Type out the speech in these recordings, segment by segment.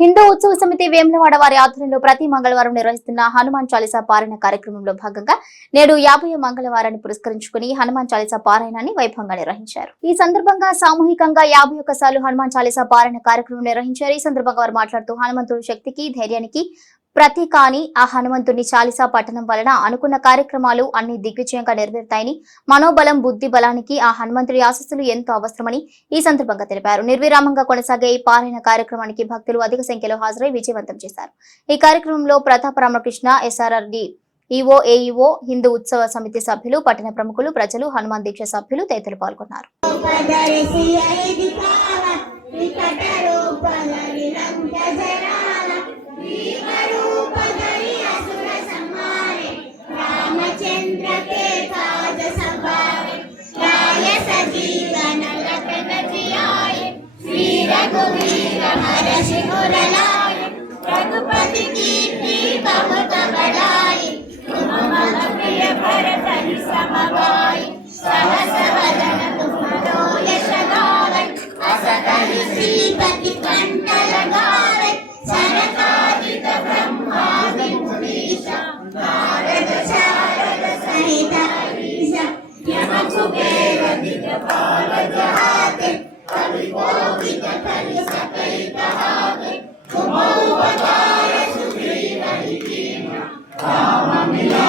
హిందూ ఉత్సవ సమితి వేములవాడ వారి ఆధ్వర్యంలో ప్రతి మంగళవారం నిర్వహిస్తున్న హనుమాన్ చాలీసా పారాయణ కార్యక్రమంలో భాగంగా నేడు యాభై మంగళవారాన్ని పురస్కరించుకుని హనుమాన్ చాలీసా పారాయణాన్ని వైభవంగా నిర్వహించారు. ఈ సందర్భంగా సామూహికంగా యాభై ఒక్కసార్లు హనుమాన్ చాలీసా పారాయణ కార్యక్రమం నిర్వహించారు. ఈ సందర్భంగా వారు మాట్లాడుతూ హనుమంతుడు శక్తికి ధైర్యానికి ప్రతి కాని ఆ హనుమంతుని చాలీసా పట్టణం వలన అనుకున్న కార్యక్రమాలు అన్ని దిగ్విజయంగా నెరవేరుతాయని మనోబలం బుద్ధి బలానికి ఆ హనుమంతుడి ఆశస్సులు ఎంతో అవసరమని ఈ సందర్భంగా తెలిపారు. నిర్విరామంగా కొనసాగే ఈ పారాయణ కార్యక్రమానికి భక్తులు అధిక సంఖ్యలో హాజరై విజయవంతం చేశారు. ఈ కార్యక్రమంలో Pratapa Ramakrishna SRRD EO AEO Hindu Utsava Samiti సభ్యులు పట్టణ ప్రముఖులు ప్రజలు హనుమాన్ దీక్ష సభ్యులు తదితరులు పాల్గొన్నారు. రఘువీర హరషి మురళాయ రఘుపతి కీర్తి बहुत बड़ाई तुम मम प्रिय भरतहि समवाय सहस वदन तुम्हरो यश गावै अस कहि श्रीपति कंठ लगावै सरकादिक ब्रह्मादि मुनीश नारद शारद सहित हरीश यम कुबेर दिगपाल Calma, milagre.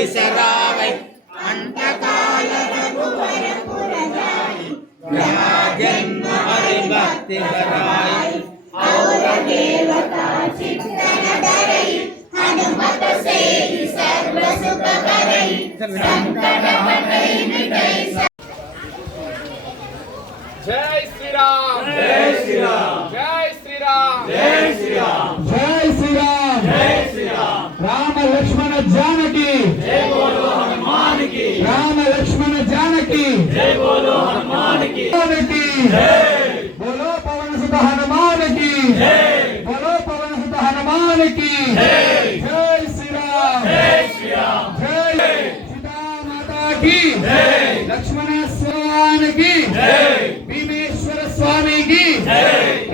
విసరావై అంతకాల జన్మ హరిభక్తి హరాయి ఔర దేవత చిత్తన ధరై హనుమత సేయి సర్వ శ్రీరామ్. జై శ్రీరామ్. జై శ్రీరామ్. జై శ్రీరామ్. జై బోలో పవన సుత హనుమాన్కి జై బోలో పవన సుత హనుమాన్కి జై జై శ్రీరామ్ జై శ్రీరామ్ జై సీతా మాతా కి జై లక్ష్మణ స్వామికి జై భీమేశ్వర స్వామికి జై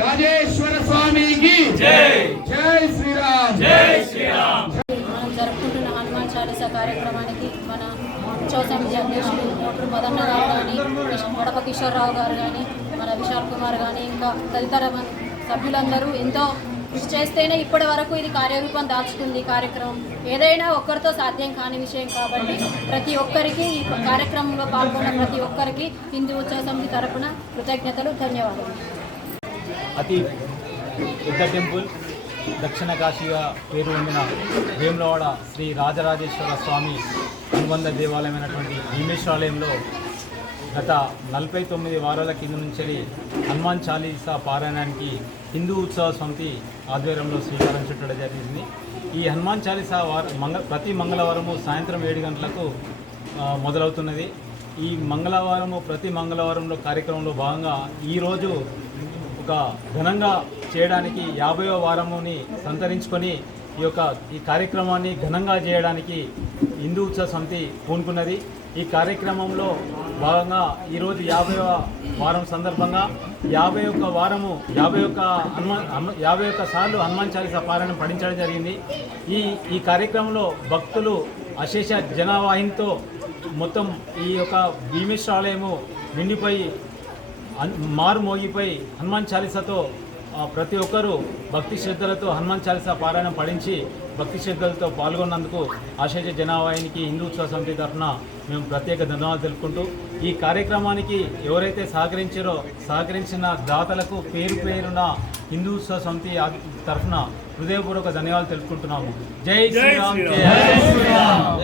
రాజేశ్వర స్వామికి జై జై శ్రీరామ్ జై శ్రీరామ్ మనం జరుపుకుంటున్న హనుమాన్ చాలీసా కార్యక్రమానికి మన ఉత్సవ సమితి అధ్యక్షులు మోటూరు మదన్న గారు కానీ గడప కిషోర్రావు గారు కానీ మన విశాల్ కుమార్ కానీ ఇంకా తదితర సభ్యులందరూ ఎంతో కృషి చేస్తేనే ఇప్పటి వరకు ఇది కార్యరూపం దాచుకుంది కార్యక్రమం. ఏదైనా ఒక్కరితో సాధ్యం కాని విషయం కాబట్టి ప్రతి ఒక్కరికి ఈ కార్యక్రమంలో పాల్గొన్న ప్రతి ఒక్కరికి హిందూ ఉత్సవ సమితి తరపున కృతజ్ఞతలు ధన్యవాదాలు. అతి పెద్ద టెంపుల్ దక్షిణ కాశీగా పేరు పొందిన వేములవాడ శ్రీ రాజరాజేశ్వర స్వామి అనుబంధ దేవాలయమైనటువంటి భీమేశ్వరాలయంలో గత నలభై తొమ్మిది వారాల కింద నుంచి హనుమాన్ చాలీసా పారాయణానికి హిందూ ఉత్సవ సమితి ఆధ్వర్యంలో శ్రీకారం చుట్టడం జరిగింది. ఈ హనుమాన్ చాలీసా వార మంగ ప్రతి మంగళవారము సాయంత్రం ఏడు గంటలకు మొదలవుతున్నది. ఈ మంగళవారము ప్రతి మంగళవారంలో కార్యక్రమంలో భాగంగా ఈరోజు ఒక ఘనంగా చేయడానికి యాభైవ వారముని సంతరించుకొని ఈ యొక్క ఈ కార్యక్రమాన్ని ఘనంగా చేయడానికి హిందూ ఉత్సవ సమితి పూనుకున్నది. ఈ కార్యక్రమంలో భాగంగా ఈరోజు యాభైవ వారం సందర్భంగా యాభై ఒక్క వారము యాభై ఒక్క హనుమాన్ యాభై ఒక్క సార్లు హనుమాన్ చాలీసా పారాయణం పఠించడం జరిగింది. ఈ ఈ కార్యక్రమంలో భక్తులు అశేష జనవాహినితో మొత్తం ఈ యొక్క భీమేశ్వరాలయము నిండిపోయి మారు మోగిపోయి హనుమాన్ చాలీసాతో ప్రతి ఒక్కరూ భక్తి శ్రద్ధలతో హనుమాన్ చాలీసా పారాయణం పఠించి భక్తి శ్రద్ధలతో పాల్గొన్నందుకు ఆశేష జనావాహినికి హిందూ ఉత్సవ సమితి తరఫున మేము ప్రత్యేక ధన్యవాదాలు తెలుపుకుంటూ ఈ కార్యక్రమానికి ఎవరైతే సహకరించారో సహకరించిన దాతలకు పేరు పేరున హిందూ ఉత్సవ సమితి తరఫున హృదయపూర్వక ధన్యవాదాలు తెలుపుకుంటున్నాము. జై శ్రీరామ్ జై శ్రీరామ్.